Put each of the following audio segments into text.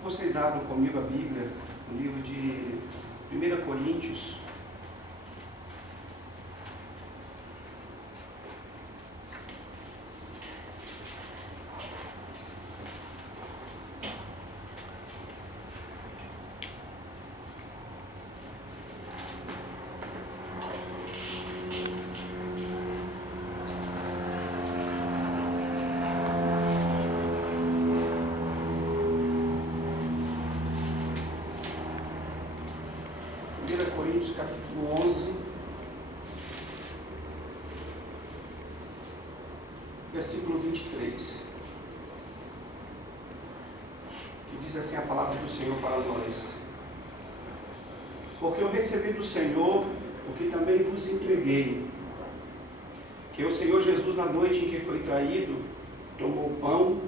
que vocês abram comigo a Bíblia, no livro de 1 Coríntios. Coríntios capítulo 11, versículo 23, que diz assim a palavra do Senhor para nós: porque eu recebi do Senhor o que também vos entreguei, que o Senhor Jesus, na noite em que foi traído, tomou o pão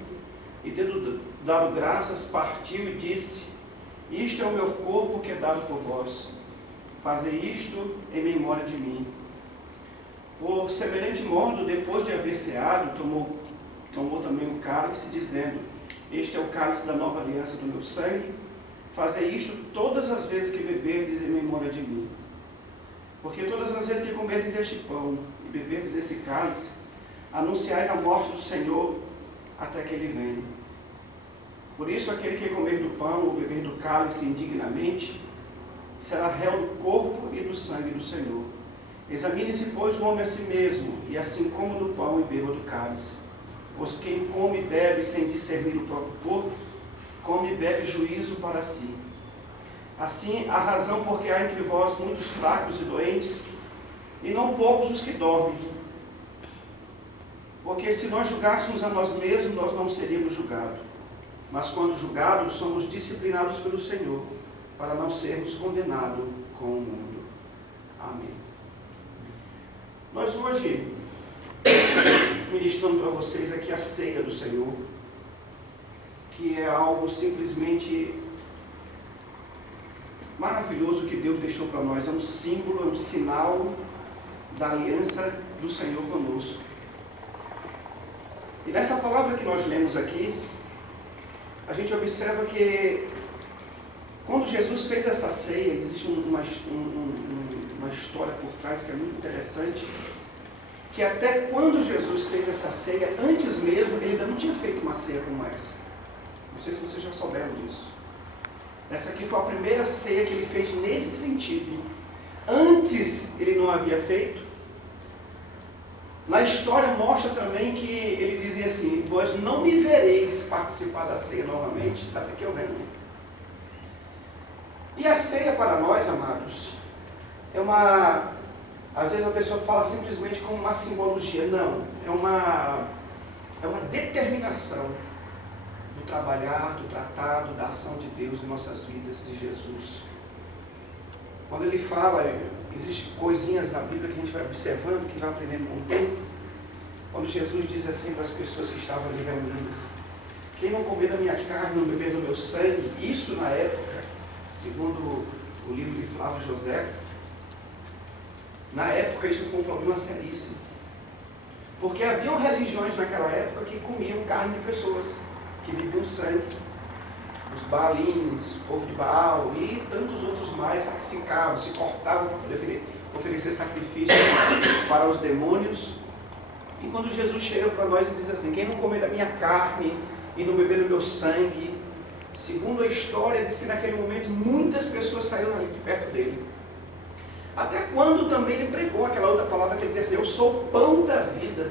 e, tendo dado graças, partiu e disse: isto é o meu corpo que é dado por vós. Fazei isto em memória de mim. Por semelhante modo, depois de haver ceado, tomou também o cálice, dizendo: este é o cálice da nova aliança do meu sangue. Fazei isto todas as vezes que beberdes em memória de mim. Porque todas as vezes que comerdes este pão e beberdes esse cálice, anunciais a morte do Senhor até que ele venha. Por isso, aquele que comer do pão ou beber do cálice indignamente, será réu do corpo e do sangue do Senhor. Examine-se, pois, o homem a si mesmo, e assim coma do pão e beba do cálice. Pois quem come e bebe sem discernir o próprio corpo, come e bebe juízo para si. Assim, a razão porque há entre vós muitos fracos e doentes, e não poucos os que dormem. Porque se nós julgássemos a nós mesmos, nós não seríamos julgados. Mas quando julgados, somos disciplinados pelo Senhor, para não sermos condenados com o mundo. Amém. Nós hoje ministramos para vocês aqui a ceia do Senhor, que é algo simplesmente maravilhoso que Deus deixou para nós. É um símbolo, é um sinal da aliança do Senhor conosco. E nessa palavra que nós lemos aqui, a gente observa que quando Jesus fez essa ceia, existe uma história por trás que é muito interessante, que até quando Jesus fez essa ceia, antes mesmo, ele ainda não tinha feito uma ceia como essa. Não sei se vocês já souberam disso. Essa aqui foi a primeira ceia que ele fez nesse sentido. Antes ele não havia feito. Na história mostra também que ele dizia assim: vós não me vereis participar da ceia novamente, até que eu venha. E a ceia para nós, amados, às vezes a pessoa fala simplesmente como uma simbologia. Não, é uma determinação do trabalhar, do tratado, da ação de Deus em nossas vidas, de Jesus. Quando ele fala, existem coisinhas na Bíblia que a gente vai observando, que vai aprendendo com o tempo. Quando Jesus diz assim para as pessoas que estavam ali reunidas: quem não comer da minha carne, não beber do meu sangue, isso na época, segundo o livro de Flávio José, na época isso foi um problema seríssimo. Porque haviam religiões naquela época que comiam carne de pessoas, que bebiam sangue. Os Baalins, o povo de Baal e tantos outros mais sacrificavam, se cortavam para poder oferecer sacrifício para os demônios. E quando Jesus chega para nós e diz assim: quem não comer da minha carne e não beber do meu sangue, segundo a história, diz que naquele momento muitas pessoas saíram ali de perto dele. Até quando também ele pregou aquela outra palavra que ele dizia: eu sou o pão da vida.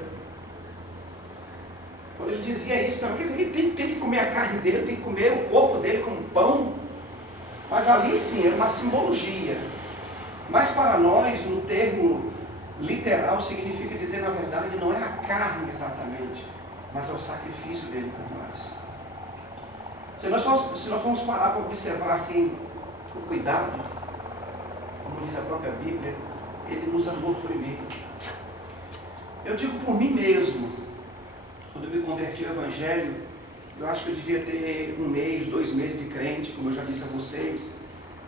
Quando ele dizia isso, não, quer dizer, ele tem que comer a carne dele, tem que comer o corpo dele como pão. Mas ali sim, era uma simbologia. Mas para nós, no termo literal, significa dizer, na verdade, não é a carne exatamente, mas é o sacrifício dele por nós. Se nós formos parar para observar assim, com cuidado, como diz a própria Bíblia, ele nos amou primeiro. Eu digo por mim mesmo, quando eu me converti ao Evangelho, eu acho que eu devia ter 1 mês, 2 meses de crente, como eu já disse a vocês,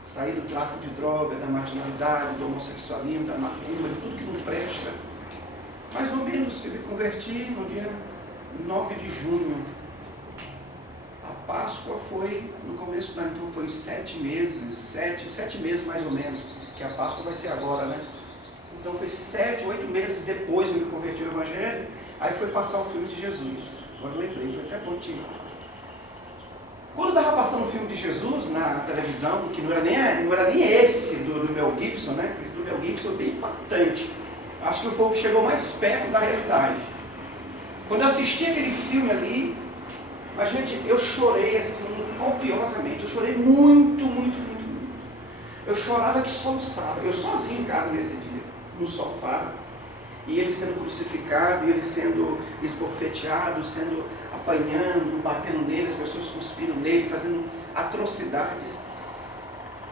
sair do tráfico de droga, da marginalidade, do homossexualismo, da macumba, de tudo que não presta. Mais ou menos, eu me converti no dia 9 de junho. Páscoa foi no começo do ano, então foi 7 meses, 7 meses mais ou menos, que a Páscoa vai ser agora, né? Então foi 7, 8 meses depois de eu me converter ao Evangelho, aí foi passar o filme de Jesus. Agora eu lembrei, foi até pontinho. Quando estava passando o filme de Jesus na televisão, que não era nem esse do Mel Gibson, né? Esse do Mel Gibson é bem impactante. Acho que foi o que chegou mais perto da realidade. Quando eu assisti aquele filme ali, mas gente, eu chorei assim, copiosamente. Eu chorei muito, muito, muito, muito. Eu chorava que soluçava. Eu sozinho em casa nesse dia, no sofá. E ele sendo crucificado, e ele sendo esbofeteado, sendo apanhando, batendo nele, as pessoas cuspindo nele, fazendo atrocidades.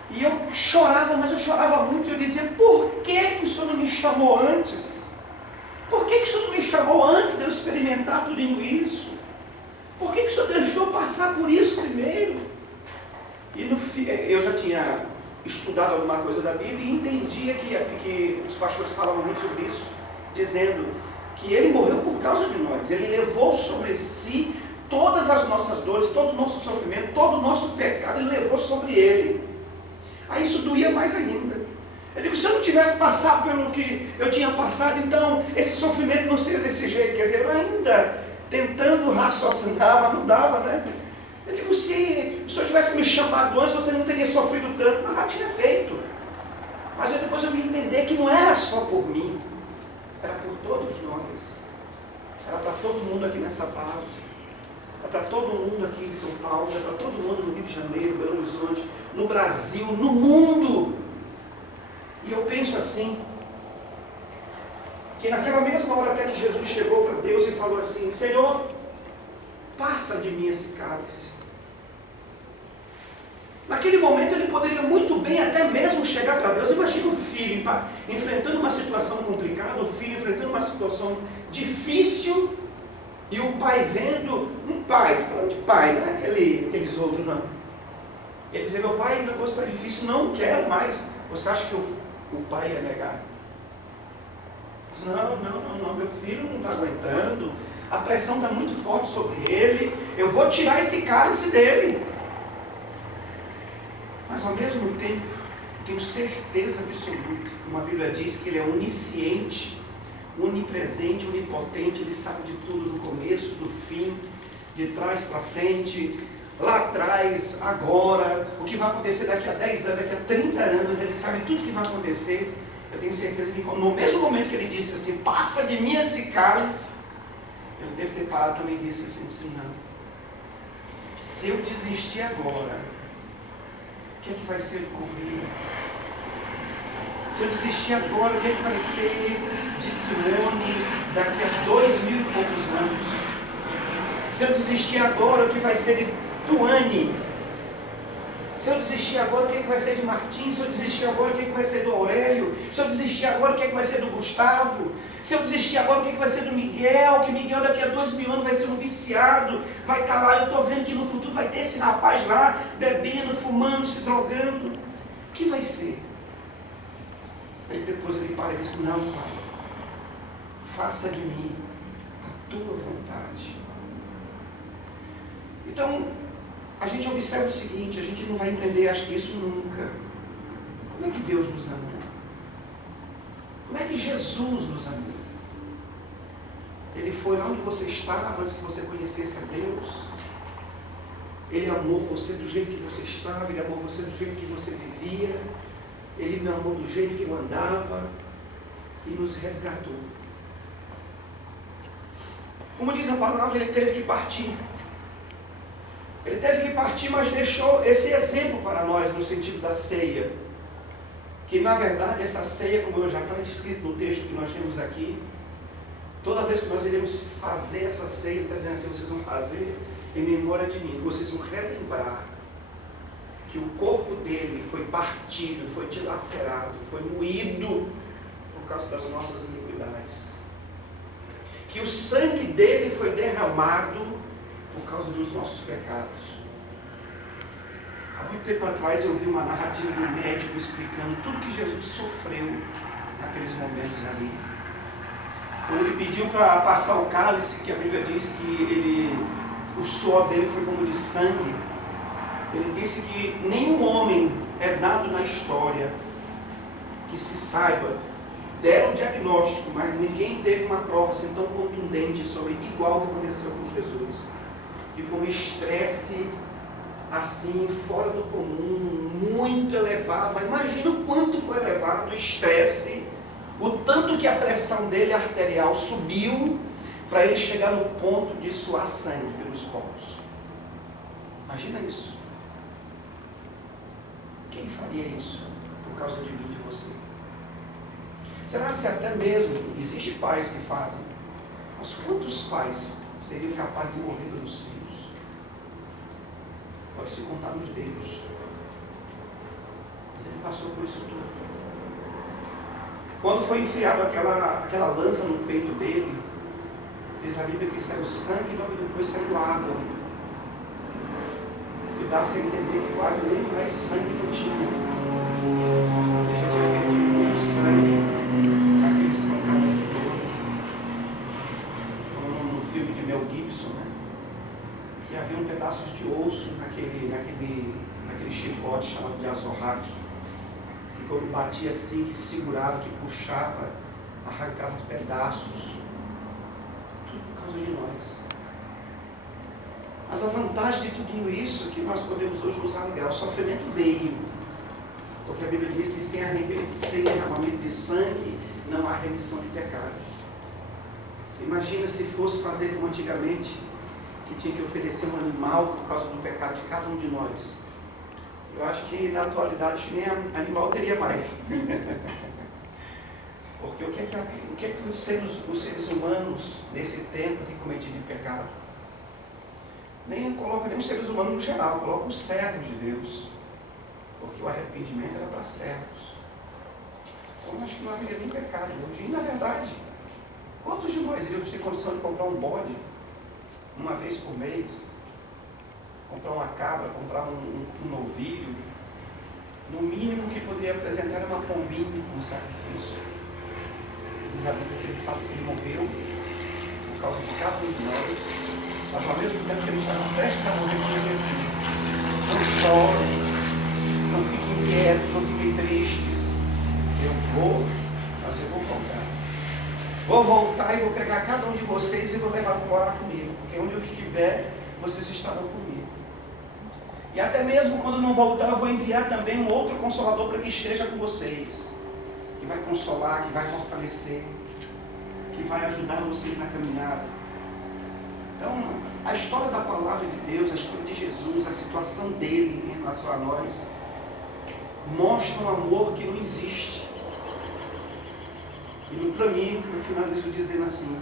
E eu chorava, mas eu chorava muito, e eu dizia, por que o Senhor não me chamou antes? Por que o Senhor não me chamou antes de eu experimentar tudo isso? Por que o Senhor deixou passar por isso primeiro? E eu já tinha estudado alguma coisa da Bíblia e entendia que os pastores falavam muito sobre isso, dizendo que ele morreu por causa de nós. Ele levou sobre si todas as nossas dores, todo o nosso sofrimento, todo o nosso pecado, ele levou sobre ele. Aí isso doía mais ainda. Eu digo, se eu não tivesse passado pelo que eu tinha passado, então esse sofrimento não seria desse jeito. Quer dizer, eu ainda tentando raciocinar, mas não dava, né? Eu digo, se o Senhor tivesse me chamado antes, você não teria sofrido tanto, mas já tinha feito. Mas depois eu vim entender que não era só por mim, era por todos nós. Era para todo mundo aqui nessa base. Era para todo mundo aqui em São Paulo, era para todo mundo no Rio de Janeiro, Belo Horizonte, no Brasil, no mundo. E eu penso assim, que naquela mesma hora até que Jesus chegou para Deus e falou assim, Senhor, passa de mim esse cálice. Naquele momento ele poderia muito bem até mesmo chegar para Deus. Imagina um filho enfrentando uma situação complicada, o filho enfrentando uma situação difícil, e o pai vendo, um pai, falando de pai, não é aqueles outros não. Ele dizia, meu pai, o negócio está difícil, não quero mais. Você acha que o pai ia negar? Diz, não, meu filho não está aguentando, a pressão está muito forte sobre ele, eu vou tirar esse cálice dele. Mas ao mesmo tempo, tenho certeza absoluta, como a Bíblia diz que ele é onisciente, onipresente, onipotente, ele sabe de tudo, do começo, do fim, de trás para frente, lá atrás, agora, o que vai acontecer daqui a 10 anos, daqui a 30 anos, ele sabe tudo que vai acontecer. Eu tenho certeza que no mesmo momento que ele disse assim, passa de mim esse cálice, ele deve ter parado também e disse assim, não. Se eu desistir agora, o que é que vai ser comigo? Se eu desistir agora, o que é que vai ser de Simone daqui a 2000 e poucos anos? Se eu desistir agora, o que vai ser de Tuane? Se eu desistir agora, o que é que vai ser de Martins? Se eu desistir agora, o que é que vai ser do Aurélio? Se eu desistir agora, o que é que vai ser do Gustavo? Se eu desistir agora, o que é que vai ser do Miguel? Que Miguel daqui a 2000 anos vai ser um viciado, vai estar lá, eu estou vendo que no futuro vai ter esse rapaz lá, bebendo, fumando, se drogando. O que vai ser? Aí depois ele para e diz, não, pai, faça de mim a tua vontade. Então, a gente observa o seguinte, a gente não vai entender, acho que isso nunca. Como é que Deus nos amou? Como é que Jesus nos amou? Ele foi lá onde você estava antes que você conhecesse a Deus. Ele amou você do jeito que você estava, Ele amou você do jeito que você vivia. Ele me amou do jeito que eu andava e nos resgatou. Como diz a palavra, Ele teve que partir. Ele teve que partir, mas deixou esse exemplo para nós no sentido da ceia. Que na verdade essa ceia, como já está escrito no texto que nós temos aqui, toda vez que nós iremos fazer essa ceia, ele está dizendo assim, vocês vão fazer em memória de mim, vocês vão relembrar que o corpo dele foi partido, foi dilacerado, foi moído por causa das nossas iniquidades. Que o sangue dele foi derramado por causa dos nossos pecados. Há muito tempo atrás eu vi uma narrativa do médico explicando tudo que Jesus sofreu naqueles momentos ali. Quando ele pediu para passar o cálice, que a Bíblia diz que ele o suor dele foi como de sangue. Ele disse que nenhum homem é dado na história que se saiba, deram o diagnóstico, mas ninguém teve uma prova assim tão contundente sobre igual que aconteceu com Jesus. Que foi um estresse assim, fora do comum, muito elevado. Mas imagina o quanto foi elevado o estresse, o tanto que a pressão dele arterial subiu para ele chegar no ponto de suar sangue pelos poros. Imagina isso. Quem faria isso por causa de mim e de você? Será que até mesmo existem pais que fazem? Mas quantos pais seriam capazes de morrer pelos filhos? Pode se contar nos dedos. Mas ele passou por isso tudo. Quando foi enfiado aquela lança no peito dele, diz a Bíblia que saiu sangue e logo depois saiu água. E dá-se a entender que quase nem mais sangue não tinha. Ele já tinha perdido muito sangue naquele espancamento todo. Como no filme de Mel Gibson, né? Que havia um pedaço de osso naquele chicote chamado de azorraque. Que quando batia assim, que segurava, que puxava, arrancava os pedaços. Tudo por causa de nós. Mas a vantagem de tudo isso é que nós podemos hoje nos alegrar. O sofrimento veio. Porque a Bíblia diz que sem derramamento de sangue não há remissão de pecados. Imagina se fosse fazer como antigamente, que tinha que oferecer um animal por causa do pecado de cada um de nós. Eu acho que na atualidade nem animal teria mais. Porque o que é que os seres humanos nesse tempo têm cometido de pecado? Nem coloca nem os seres humanos no geral, coloca os servos de Deus. Porque o arrependimento era para servos. Então acho que não haveria nem pecado hoje. E na verdade, quantos de nós iríamos ter condição de comprar um bode uma vez por mês? Comprar uma cabra, comprar um novilho? No mínimo que poderia apresentar era uma pombinha como sacrifício. Diz a Bíblia que ele sabe que ele morreu por causa de cada um de nós, mas ao mesmo tempo que ele estava prestes a morrer, ele dizia assim: não chorem, não fiquem inquietos, não fiquem tristes. Eu vou, mas eu vou voltar. Vou voltar e vou pegar cada um de vocês e vou levar para morar comigo, porque onde eu estiver, vocês estarão comigo. E até mesmo quando não voltar, eu vou enviar também um outro consolador para que esteja com vocês. Que vai consolar, que vai fortalecer, que vai ajudar vocês na caminhada. Então, a história da palavra de Deus, a história de Jesus, a situação dele em relação a nós, mostra um amor que não existe. E para mim, eu finalizo dizendo assim: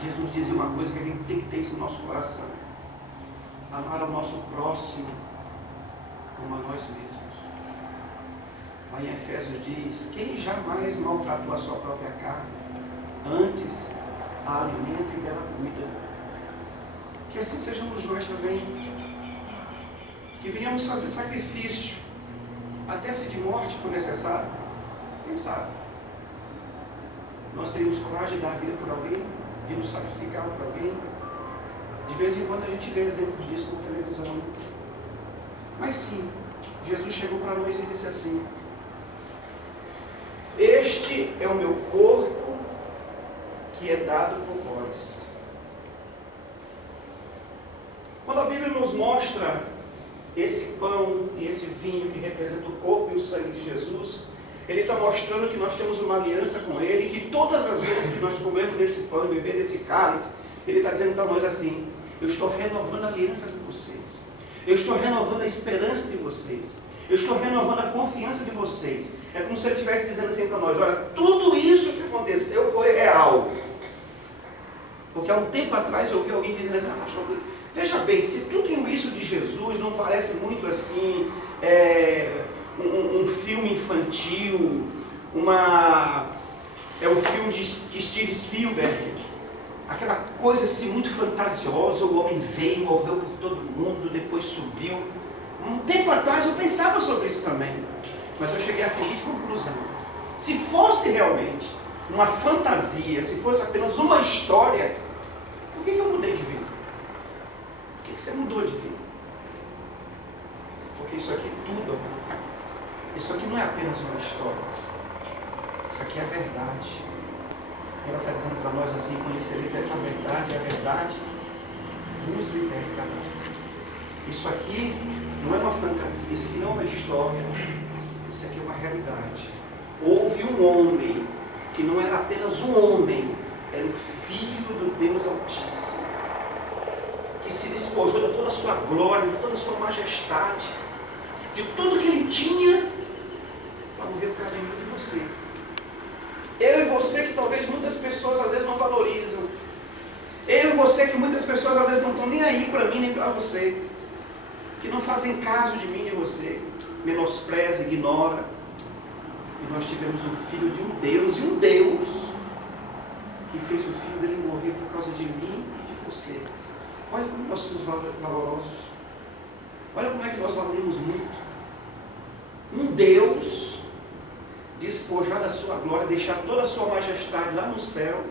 Jesus dizia uma coisa que a gente tem que ter isso no nosso coração: amar ao nosso próximo como a nós mesmos. Aí em Efésios diz: quem jamais maltratou a sua própria carne, antes a alimenta e dela cuida. Que assim sejamos nós também, que venhamos fazer sacrifício, até se de morte for necessário. Quem sabe? Nós teríamos coragem de dar a vida por alguém, de nos sacrificar por alguém. De vez em quando a gente vê exemplos disso na televisão. Mas sim, Jesus chegou para nós e disse assim: este é o meu corpo que é dado por vós. Quando a Bíblia nos mostra esse pão e esse vinho que representa o corpo e o sangue de Jesus, ele está mostrando que nós temos uma aliança com ele, e que todas as vezes que nós comemos desse pão e beber desse cálice, ele está dizendo para nós assim: eu estou renovando a aliança de vocês, eu estou renovando a esperança de vocês, eu estou renovando a confiança de vocês. É como se ele estivesse dizendo assim para nós: olha, tudo isso que aconteceu foi real. Porque há um tempo atrás eu ouvi alguém dizendo assim: pastor, veja bem, se tudo isso de Jesus não parece muito assim, um filme infantil, um filme de Steven Spielberg, aquela coisa assim muito fantasiosa, o homem veio, morreu por todo mundo, depois subiu. Um tempo atrás eu pensava sobre isso também, mas eu cheguei à seguinte conclusão: se fosse realmente uma fantasia, se fosse apenas uma história, por que eu mudei de vida? que você mudou de vida? Porque isso aqui tudo, isso aqui não é apenas uma história. Isso aqui é a verdade. E ela está dizendo para nós assim: conhecereis essa verdade, e a verdade vos libertará. Isso aqui não é uma fantasia, isso aqui não é uma história, isso aqui é uma realidade. Houve um homem que não era apenas um homem, era o Filho do Deus Altíssimo, que se despojou de toda a sua glória, de toda a sua majestade, de tudo que ele tinha, para morrer por causa de mim e de você. Eu e você que talvez muitas pessoas às vezes não valorizam. Eu e você que muitas pessoas às vezes não estão nem aí para mim nem para você. Que não fazem caso de mim e de você. Menospreza, ignora. E nós tivemos um filho de um Deus, e um Deus que fez o filho dele morrer por causa de mim e de você. Olha como nós somos valorosos. Olha como é que nós valemos muito. Um Deus despojar da sua glória, deixar toda a sua majestade lá no céu,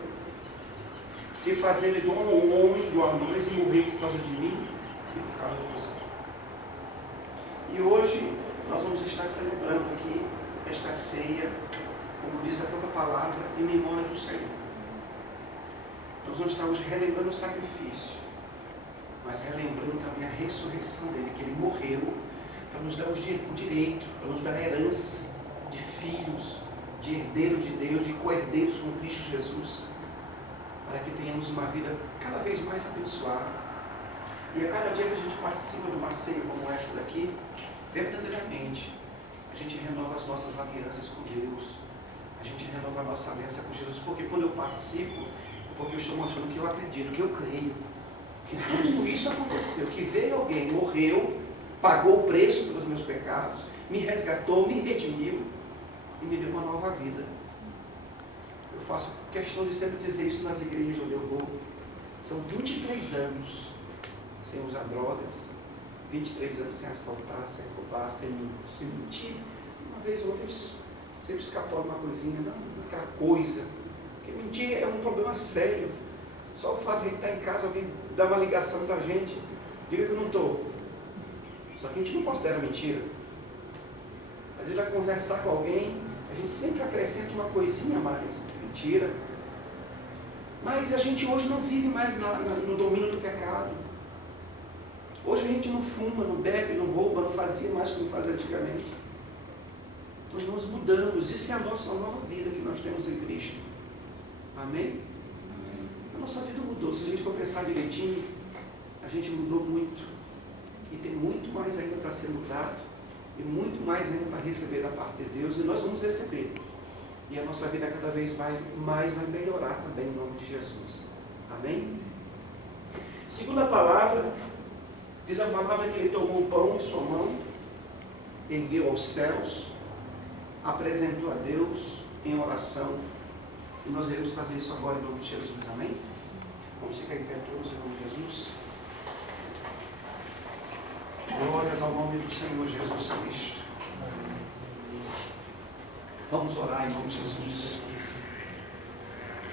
se fazer igual a um homem, igual a nós, e morrer por causa de mim e por causa de você. E hoje nós vamos estar celebrando aqui esta ceia, como diz a própria palavra, em memória do Senhor. Nós vamos estar hoje relembrando o sacrifício, mas relembrando também a ressurreição dele, que ele morreu para nos dar o direito, para nos dar a herança de filhos, de herdeiros de Deus, de co-herdeiros com Cristo Jesus, para que tenhamos uma vida cada vez mais abençoada. E a cada dia que a gente participa de uma ceia como esta daqui, verdadeiramente, a gente renova as nossas alianças com Deus, a gente renova a nossa aliança com Jesus, porque quando eu participo, porque eu estou mostrando que eu acredito, que eu creio, que tudo isso aconteceu, que veio alguém, morreu, pagou o preço pelos meus pecados, me resgatou, me redimiu e me deu uma nova vida. Eu faço questão de sempre dizer isso nas igrejas onde eu vou. São 23 anos sem usar drogas, 23 anos sem assaltar, sem roubar, sem mentir. Uma vez ou outra sempre escapou uma coisinha, não aquela coisa. Porque mentir é um problema sério. Só o fato de a gente estar em casa, alguém dar uma ligação para a gente, diga que eu não estou. Só que a gente não considera mentira. Às vezes vai conversar com alguém, a gente sempre acrescenta uma coisinha a mais. Mentira. Mas a gente hoje não vive mais no domínio do pecado. Hoje a gente não fuma, não bebe, não rouba, não fazia mais como fazia antigamente. Então nós mudamos. Isso é a nossa nova vida que nós temos em Cristo. Amém? A nossa vida mudou. Se a gente for pensar direitinho, a gente mudou muito. E tem muito mais ainda para ser mudado. E muito mais ainda para receber da parte de Deus. E nós vamos receber. E a nossa vida cada vez mais vai melhorar também em nome de Jesus. Amém? Segunda palavra, diz a palavra que ele tomou o pão em sua mão, ergueu aos céus, apresentou a Deus em oração. E nós iremos fazer isso agora em nome de Jesus. Amém? Vamos ficar em pé todos em nome de Jesus. Glórias ao nome do Senhor Jesus Cristo. Vamos orar em nome de Jesus.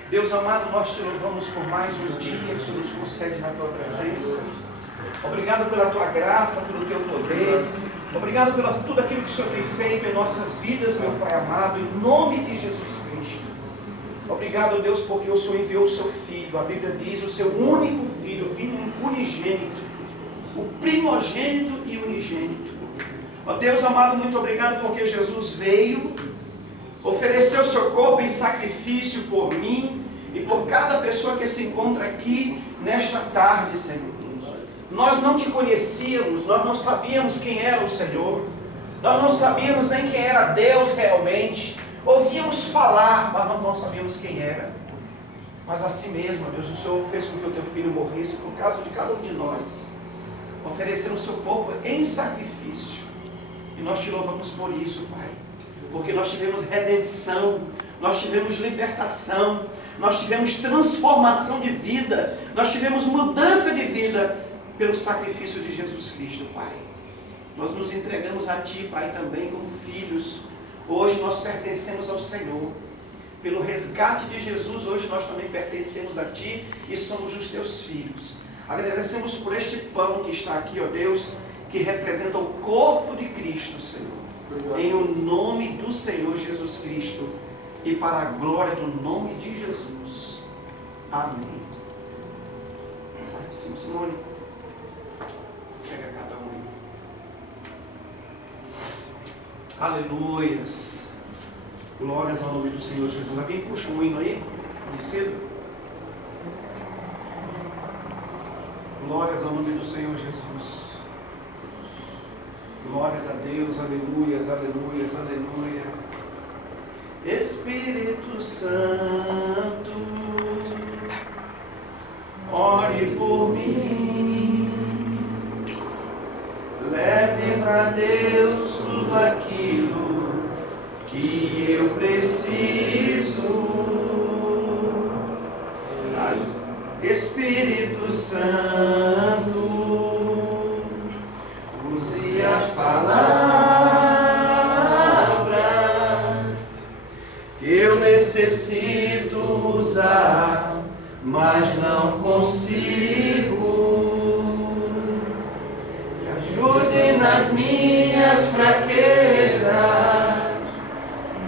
Deus amado, nós te louvamos por mais um dia que o Senhor nos concede na tua presença. Obrigado pela tua graça, pelo teu poder. Obrigado por tudo aquilo que o Senhor tem feito em nossas vidas, meu Pai amado, em nome de Jesus Cristo. Obrigado, Deus, porque o Senhor enviou o seu Filho. A Bíblia diz o seu único Filho, o Filho unigênito, o primogênito e unigênito. Ó Deus amado, muito obrigado porque Jesus veio, ofereceu o seu corpo em sacrifício por mim e por cada pessoa que se encontra aqui nesta tarde, Senhor. Nós não te conhecíamos, nós não sabíamos quem era o Senhor, nós não sabíamos nem quem era Deus realmente, ouvíamos falar, mas nós não sabíamos quem era. Mas assim mesmo, Deus, o Senhor fez com que o teu Filho morresse por causa de cada um de nós, oferecendo o seu corpo em sacrifício, e nós te louvamos por isso, Pai, porque nós tivemos redenção, nós tivemos libertação, nós tivemos transformação de vida, nós tivemos mudança de vida, pelo sacrifício de Jesus Cristo, Pai. Nós nos entregamos a Ti, Pai, também como filhos. Hoje nós pertencemos ao Senhor. Pelo resgate de Jesus, hoje nós também pertencemos a Ti e somos os Teus filhos. Agradecemos por este pão que está aqui, ó Deus, que representa o corpo de Cristo, Senhor. Em o nome do Senhor Jesus Cristo e para a glória do nome de Jesus. Amém. Sai de cima, Simone. Pega cada um aí. Aleluias. Glórias ao nome do Senhor Jesus. Alguém puxa um hino aí? De cedo? Glórias ao nome do Senhor Jesus. Glórias a Deus, aleluias, aleluias, aleluia. Espírito Santo, ore por mim. Leve para Deus tudo aquilo que eu preciso. Espírito Santo, use as palavras que eu necessito usar, mas não consigo. Me ajude nas minhas fraquezas,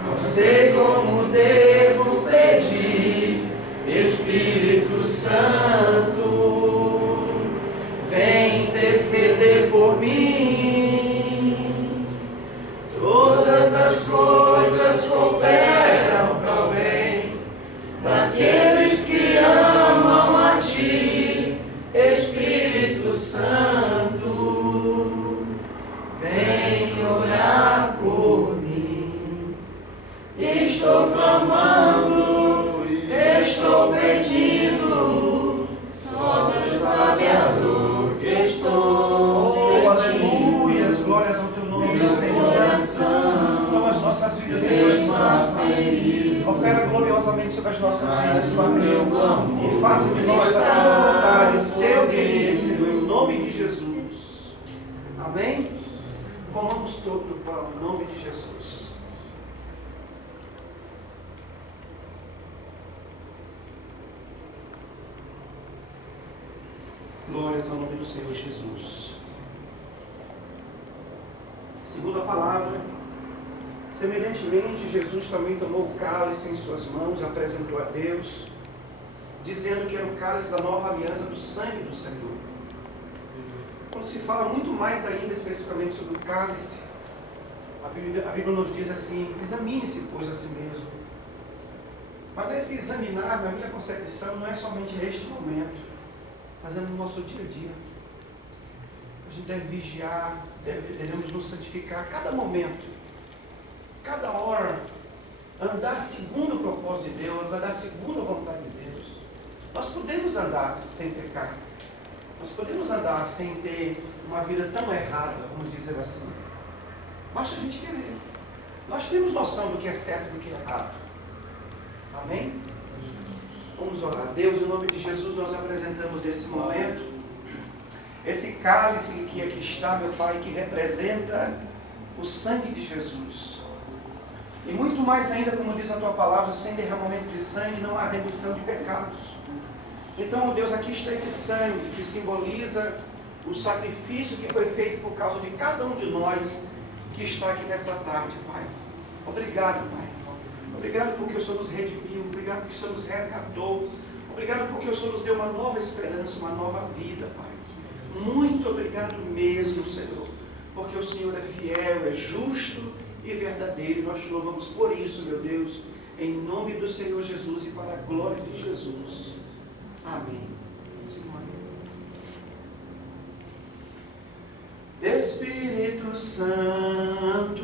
não sei como devo pedir. Espírito Santo, vem interceder por mim. Todas as coisas cooperam para o bem daqueles que amam a Ti. Espírito Santo, vem orar por mim. Estou clamando, estou pedindo, só Deus sabe a dor que estou sentindo. Aleluias, glórias ao Teu nome, Senhor. Toma as nossas vidas em Tuas mãos, Pai. Opera gloriosamente sobre as nossas vidas, Pai. E faça de nós a Tua vontade, o Teu querer, Senhor, em nome de Jesus. Amém? Comamos todo o pão, em nome de Jesus. Glórias ao nome do Senhor Jesus. Segundo a palavra, semelhantemente, Jesus também tomou o cálice em suas mãos, apresentou a Deus, dizendo que era o cálice da nova aliança do sangue do Senhor. Quando se fala muito mais ainda especificamente sobre o cálice, a Bíblia nos diz assim: examine-se, pois, a si mesmo. Mas esse examinar, na minha concepção, não é somente neste momento, mas é no nosso dia a dia. A gente deve vigiar, devemos nos santificar a cada momento, cada hora, andar segundo o propósito de Deus, andar segundo a vontade de Deus. Nós podemos andar sem pecar, nós podemos andar sem ter uma vida tão errada, vamos dizer assim. Basta a gente querer. Nós temos noção do que é certo e do que é errado. Amém? Vamos orar. Deus, em nome de Jesus, nós apresentamos nesse momento esse cálice que aqui está, meu Pai, que representa o sangue de Jesus. E muito mais ainda, como diz a Tua palavra, sem derramamento de sangue não há remissão de pecados. Então, Deus, aqui está esse sangue que simboliza o sacrifício que foi feito por causa de cada um de nós que está aqui nessa tarde, Pai. Obrigado, Pai. Obrigado porque o Senhor nos redimiu, obrigado porque o Senhor nos resgatou, obrigado porque o Senhor nos deu uma nova esperança, uma nova vida, Pai. Muito obrigado mesmo, Senhor, porque o Senhor é fiel, é justo e verdadeiro, e nós te louvamos por isso, meu Deus, em nome do Senhor Jesus e para a glória de Jesus. Amém. Espírito Santo,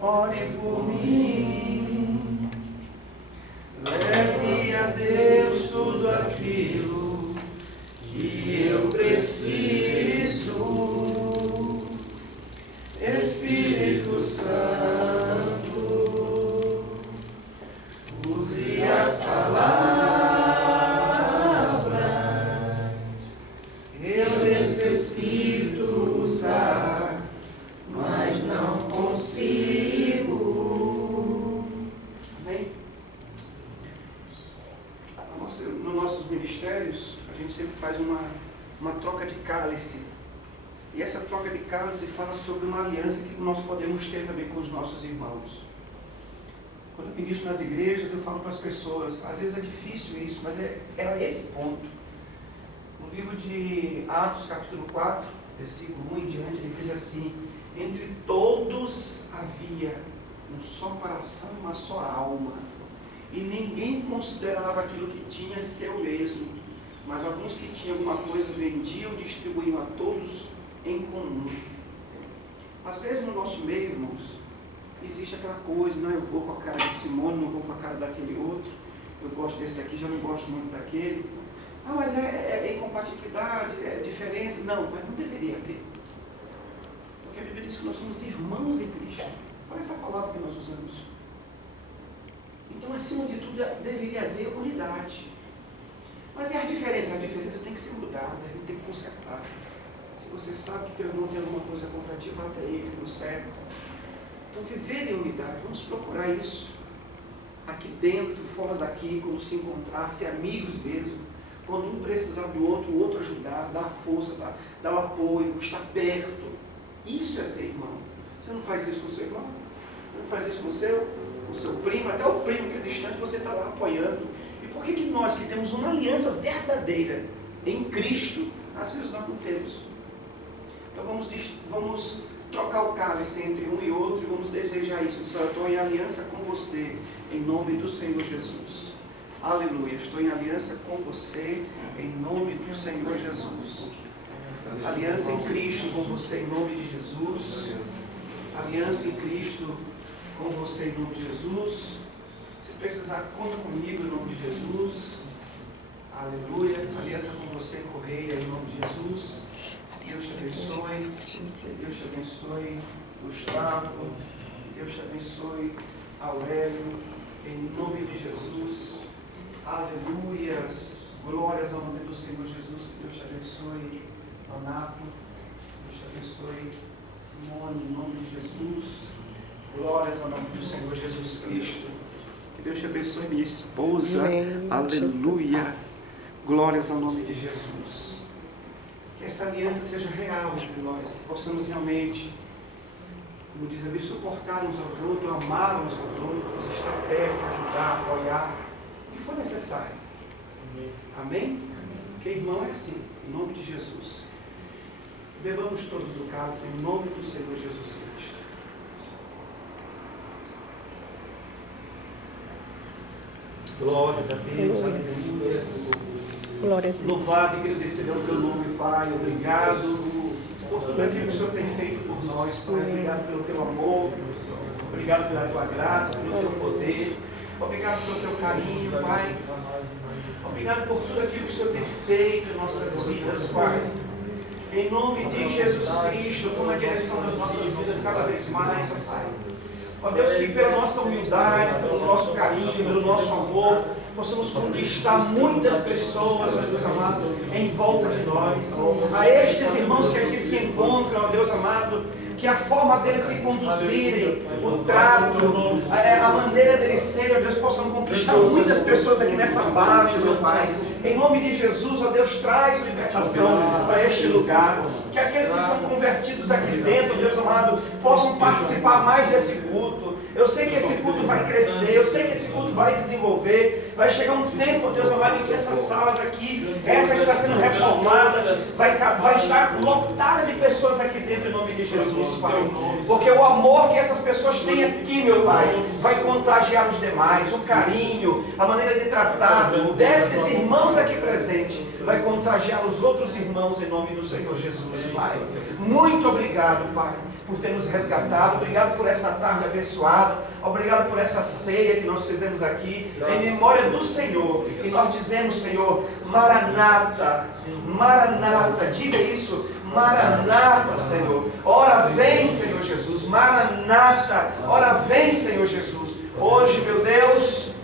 ore por mim, leve a Deus tudo aquilo que eu preciso. Espírito Santo, use as palavras que eu necessito usar, mas não consigo. Amém? No uma troca de cálice. E essa troca de cálice fala sobre uma aliança que nós podemos ter também com os nossos irmãos. Quando eu ministro nas igrejas, eu falo para as pessoas, às vezes é difícil isso, mas era esse ponto. No livro de Atos, capítulo 4, versículo 1 em diante, ele diz assim: entre todos havia um só coração e uma só alma, e ninguém considerava aquilo que tinha seu mesmo, mas alguns que tinham alguma coisa vendiam e distribuíam a todos em comum. Às vezes no nosso meio, irmãos, existe aquela coisa, não, eu vou com a cara de Simone, não vou com a cara daquele outro, eu gosto desse aqui, já não gosto muito daquele. Ah, mas é incompatibilidade, é diferença. Não, mas não deveria ter. Porque a Bíblia diz que nós somos irmãos em Cristo. Olha essa palavra que nós usamos. Então, acima de tudo, deveria haver unidade. Mas e a diferença? A diferença tem que ser mudada, a gente tem que consertar. Se você sabe que teu irmão tem alguma coisa contra ti, vá até ele, conserta. Então, viver em unidade, vamos procurar isso. Aqui dentro, fora daqui, quando se encontrar, ser amigos mesmo. Quando um precisar do outro, o outro ajudar, dar a força, dar o apoio, estar perto. Isso é ser irmão. Você não faz isso com o seu irmão? Você não faz isso com o seu primo? Até o primo que é distante, você está lá apoiando. E por que nós que temos uma aliança verdadeira em Cristo, às vezes nós não temos? Então vamos trocar o cálice entre um e outro e vamos desejar isso. Eu estou em aliança com você, em nome do Senhor Jesus. Aleluia, estou em aliança com você, em nome do Senhor Jesus. Aliança em Cristo com você, em nome de Jesus. Aliança em Cristo com você, em nome de Jesus. Se precisar, conta comigo, em nome de Jesus. Aleluia, aliança com você, Correia, em nome de Jesus. Deus te abençoe. Deus te abençoe, Gustavo. Deus te abençoe, Aurélio, em nome de Jesus. Aleluias, glórias ao nome do Senhor Jesus. Que Deus te abençoe, Donato. Deus te abençoe, Simone, em nome de Jesus. Glórias ao nome do Senhor Jesus Cristo. Que Deus te abençoe, minha esposa. Amém. Aleluia, Jesus. Glórias ao nome de Jesus. Que essa aliança seja real entre nós, que possamos realmente, como diz ali, suportar uns aos outros, amar uns aos outros, estar perto, ajudar, apoiar. O que for necessário. Amém? Porque irmão é assim, em nome de Jesus. Bebamos todos do cálice em nome do Senhor Jesus Cristo. Glórias a Deus, aleluias. Glória a Deus. Louvado e agradecido ao teu nome, Pai. Obrigado por tudo aquilo que o Senhor tem feito por nós, Pai. Obrigado pelo teu amor. Obrigado pela tua graça, pelo teu poder. Obrigado pelo teu carinho, Pai. Obrigado por tudo aquilo que o Senhor tem feito em nossas vidas, Pai. Em nome de Jesus Cristo, toma a direção das nossas vidas cada vez mais, ó Pai. Ó Deus, que pela nossa humildade, pelo nosso carinho, pelo nosso amor, possamos conquistar muitas pessoas, ó Deus amado, em volta de nós. A estes irmãos que aqui se encontram, ó Deus amado, que a forma deles se conduzirem, o trato, a maneira deles serem, ó Deus, possam conquistar muitas pessoas aqui nessa base, meu Pai. Em nome de Jesus, ó Deus, traz libertação para este lugar. Que aqueles que são convertidos aqui dentro, Deus amado, possam participar mais desse culto. Eu sei que esse culto vai crescer, eu sei que esse culto vai desenvolver. Vai chegar um tempo, Deus amado, em que essas salas aqui, essa que está sendo reformada, vai estar lotada de pessoas aqui dentro, em nome de Jesus, Pai. Porque o amor que essas pessoas têm aqui, meu Pai, vai contagiar os demais. O carinho, a maneira de tratar desses irmãos aqui presentes, vai contagiar os outros irmãos em nome do Senhor Jesus, Pai. Muito obrigado, Pai, por ter nos resgatado. Obrigado por essa tarde abençoada. Obrigado por essa ceia que nós fizemos aqui em memória do Senhor. E nós dizemos, Senhor, Maranata, Maranata, diga isso, Maranata, Senhor. Ora vem, Senhor Jesus, Maranata, ora vem, Senhor Jesus. Hoje, meu Deus,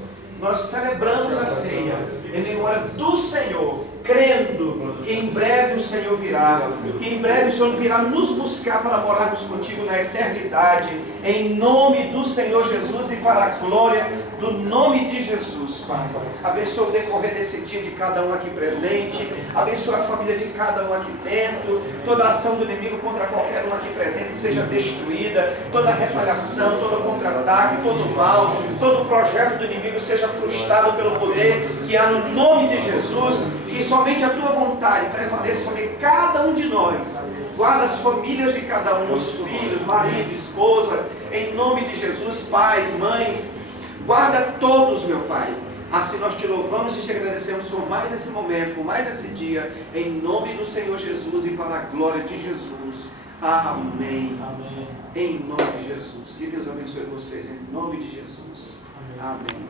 nós celebramos a ceia em memória do Senhor, crendo que em breve o Senhor virá, que em breve o Senhor virá nos buscar para morarmos contigo na eternidade, em nome do Senhor Jesus e para a glória do nome de Jesus, Pai. Abençoa o decorrer desse dia de cada um aqui presente, abençoa a família de cada um aqui dentro, toda ação do inimigo contra qualquer um aqui presente seja destruída, toda retaliação, todo contra-ataque, todo mal, todo projeto do inimigo seja frustrado pelo poder que há no nome de Jesus, que somente a tua vontade prevaleça sobre cada um de nós. Guarda as famílias de cada um, os filhos, marido, esposa, em nome de Jesus, pais, mães, guarda todos, meu Pai. Assim nós te louvamos e te agradecemos por mais esse momento, por mais esse dia, em nome do Senhor Jesus e para a glória de Jesus. Amém. Amém. Em nome de Jesus. Que Deus abençoe vocês, em nome de Jesus. Amém.